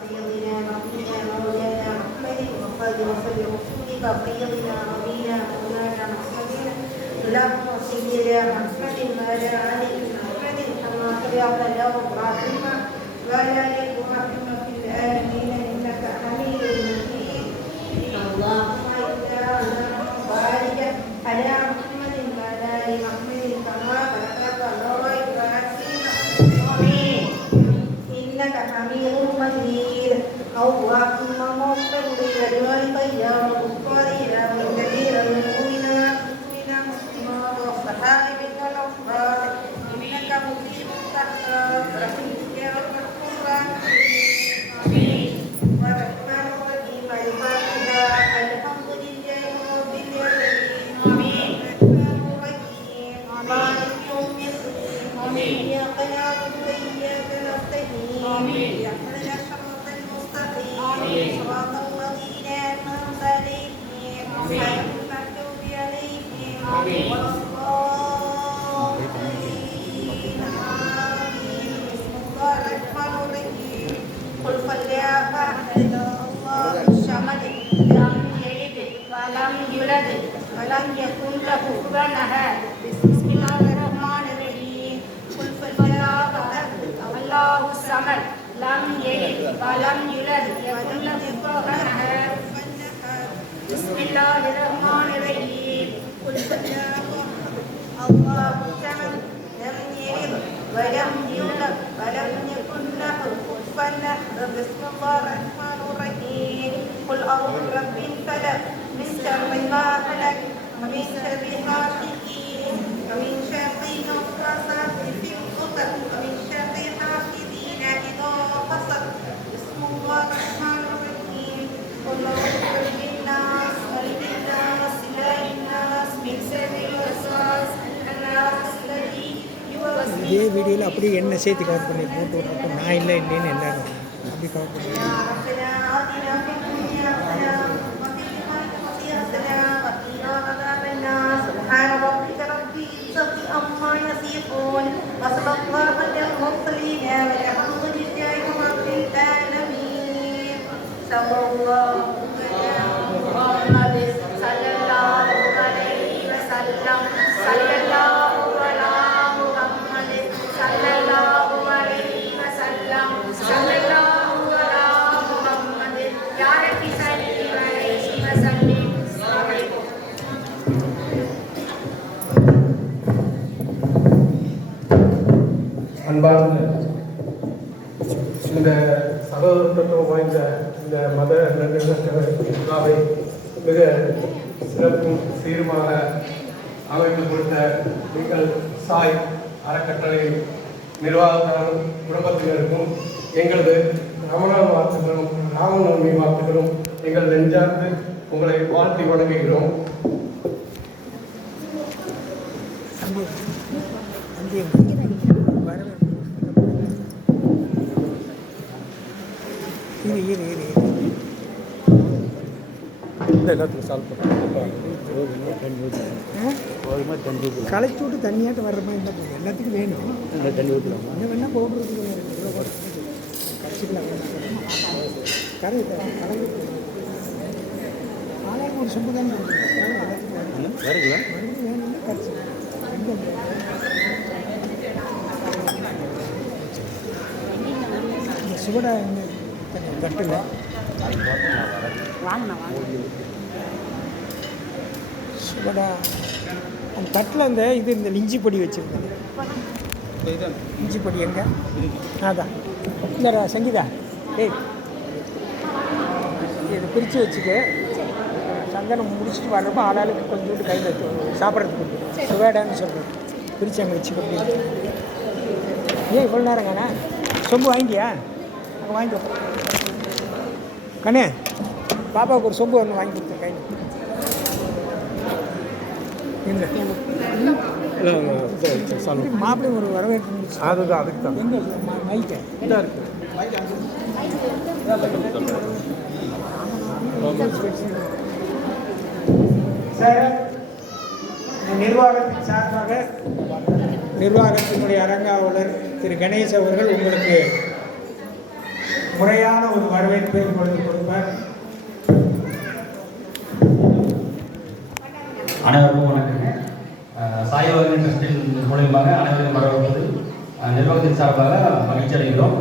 سيدنا نبينا مولانا محمد وقد وصل رسولك سيدنا نبينا مولانا محمد اللهم صل على محمد وعلى ال محمد كما صليت على ابراهيم وعلى ال ابراهيم في العالمين انك حميد مجيد اللهم بارك على محمد وعلى ال محمد كما باركت على ابراهيم انك حميد مجيد اللهم اغفر لوالدي والمغفرين والكبير والمؤمنين والمسلمات والصحابه والأخبار انك مجيب التحقيق برحمتك يا ارحم الراحمين امين والرحمن الرحيم الفاتحه الحمد لله رب العالمين امين الرحمن الرحيم مالك يوم الدين امين اياك نعبد واياك نستعين امين اهدنا الصراط المستقيم صراط الذين انعمت عليهم غير المغضوب عليهم ولا الضالين امين بسم الله الرحمن الرحيم قل فليعبد الله الصمد لم يلد ولم يولد ولم يكن له كفوا احد بسم الله الرحمن الرحيم قل فليعبد الله الصمد لم يلد ولم يولد ولم يكن له كفوا احد بسم الله الرحمن الرحيم قل فليعبد الله الصمد لم يلد ولم يولد ولم يكن له كفوا احد بسم الله الرحمن الرحيم قل اعوذ برب الفلق من شر ما خلق ومن شر غاسق ومن شر النفاثات في العقد ومن شر حاسد اذا حسد بسم الله الرحمن الرحيم قل اعوذ برب الناس ملك الناس اله الناس من شر الوسواس الناس الذي இதே வீடியோவில் அப்படியே என்ன சேர்த்து கவர் பண்ணி போட்டு விட்றப்போ நான் இல்லை இல்லைன்னு என்ன அப்படி கவர் பண்ணி سبحان ربك رب العزة عما يصفون وصلى الله على المرسلين والحمد لله رب العالمين صلى الله على محمد صلى الله عليه وسلم صلى الله على محمد صلى الله عليه وسلم صلى الله على محمد يا رب صل عليه وسلم அன்பார்ந்த இந்த சகோதரத்துவம் வாய்ந்த இந்த மத விழாவை மிக சிறப்பும் சீருமாக அமைத்து கொடுத்த நீங்கள் சாய் அறக்கட்டளை நிர்வாகத்தாரும் குடும்பத்தினருக்கும் எங்களது ரமணான் வாழ்த்துக்களும் ராமநவமி வாழ்த்துக்களும் எங்கள் நெஞ்சார்ந்து உங்களை வாழ்த்தி வணங்குகிறோம். எல்லாத்துக்கும் சால்வ் களைச்சி விட்டு தண்ணியாட்ட வர்ற மாதிரி இருந்தால் போதும். எல்லாத்துக்கும் வேணும் தண்ணி ஊற்றலாம் என்ன வேணால் போடுறதுக்கு கரைச்சிக்கலாம் கரை கலந்து ஆளாயிரம் ஒரு சொம்பு தான் வருங்களா வேணும்னா கரைச்சிக்கலாம் சுவடா கட்டில் சுவடா அந்த தட்டில் அந்த இது இந்த இஞ்சி பொடி வச்சுருந்தேன். இஞ்சி பொடி எங்கே அதான் இந்த சங்கீதா ஏய் இதை பிரித்து வச்சுட்டு சந்தனம் முடிச்சுட்டு வர்றப்போ ஆளாளுக்கு கொஞ்சோண்டு கையில் வச்சு சாப்பிட்றதுக்கு சுவேடான்னு சொல்கிறேன் பிரித்து அங்கே வச்சுக்க. ஏன் இவ்வளோ நேரங்கண்ணா சொம்பு வாங்கிட்டியா? அங்கே வாங்கிக்கோ கண்ணே, பாப்பாவுக்கு ஒரு சொம்பு ஒன்று வாங்கி கொடுத்தேன் கையில். மாப்பிள்ளை ஒரு வரவேற்பு அதுதான் அதுக்கு தான் எங்கே மைக்கு இதாக இருக்குது. சார் நிர்வாகத்தின் சார்பாக நிர்வாகத்தினுடைய அரங்காவலர் திரு கணேஷ் அவர்கள் உங்களுக்கு முறையான ஒரு வரவேற்பை இப்பொழுது கொடுப்பார். அனைவருக்கும் வணக்கங்க. சாய்வாக ட்ரஸ்டின் மூலியமாக அனைவரையும் வரவேற்பது நிர்வாகத்தின் சார்பாக மகிழ்ச்சி அடைகிறோம்.